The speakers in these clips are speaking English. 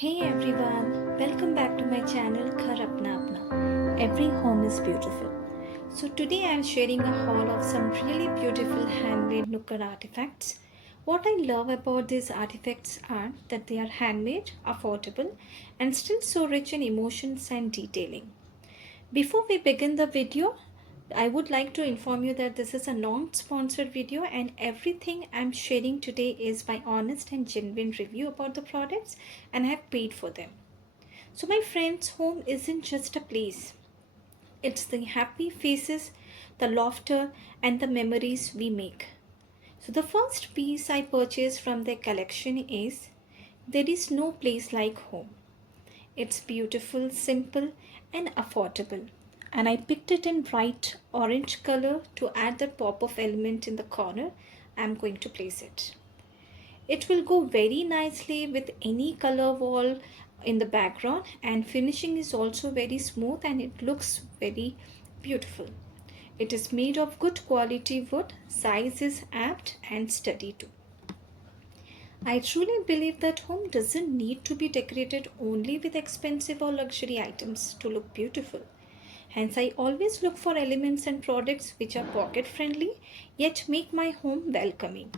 Hey everyone, welcome back to my channel Ghar Apna Apna. Every home is beautiful. So today I am sharing a haul of some really beautiful handmade Nukkad artifacts. What I love about these artifacts are that they are handmade, affordable, and still so rich in emotions and detailing. Before we begin the video, I would like to inform you that this is a non-sponsored video and everything I'm sharing today is my honest and genuine review about the products and I have paid for them. So my friends, home isn't just a place. It's the happy faces, the laughter and the memories we make. So the first piece I purchased from their collection is There is no place like home. It's beautiful, simple, and affordable. And I picked it in bright orange color to add that pop of element in the corner. I'm going to place it. It will go very nicely with any color wall in the background, and finishing is also very smooth and it looks very beautiful. It is made of good quality wood, size is apt and sturdy too. I truly believe that home doesn't need to be decorated only with expensive or luxury items to look beautiful. Hence, I always look for elements and products which are pocket friendly yet make my home welcoming.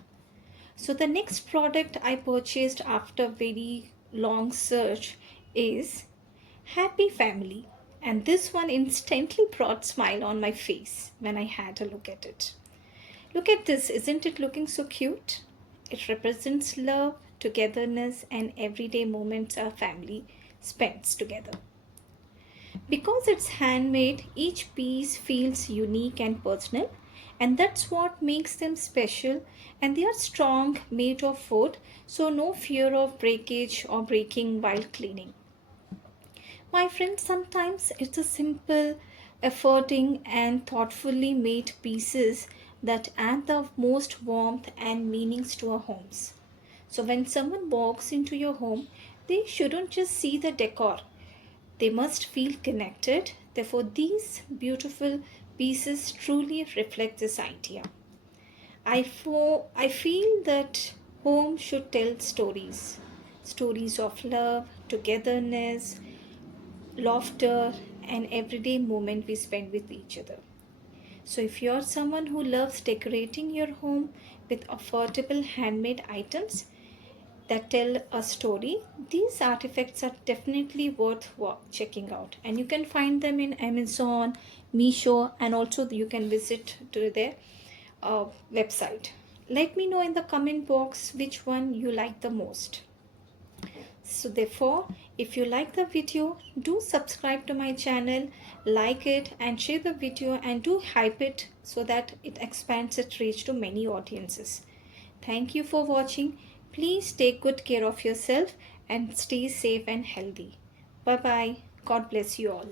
So, the next product I purchased after very long search is Happy Family. And this one instantly brought smile on my face when I had a look at it. Look at this, isn't it looking so cute? It represents love, togetherness, and everyday moments our family spends together. Because it's handmade, each piece feels unique and personal, and that's what makes them special. And they are strong, made of wood, so no fear of breakage or breaking while cleaning. My friends, sometimes it's a simple, efforting, and thoughtfully made pieces that add the most warmth and meanings to our homes. So, when someone walks into your home, they shouldn't just see the decor, they must feel connected. Therefore, these beautiful pieces truly reflect this idea. I feel that home should tell stories, stories of love, togetherness, laughter, and everyday moment we spend with each other. So, if you're someone who loves decorating your home with affordable handmade items that tell a story, these artifacts are definitely worth checking out. And you can find them in Amazon, Meesho, and also you can visit to their website. Let me know in the comment box which one you like the most. So therefore, if you like the video, do subscribe to my channel, like it and share the video and do hype it so that it expands its reach to many audiences. Thank you for watching. Please take good care of yourself and stay safe and healthy. Bye bye. God bless you all.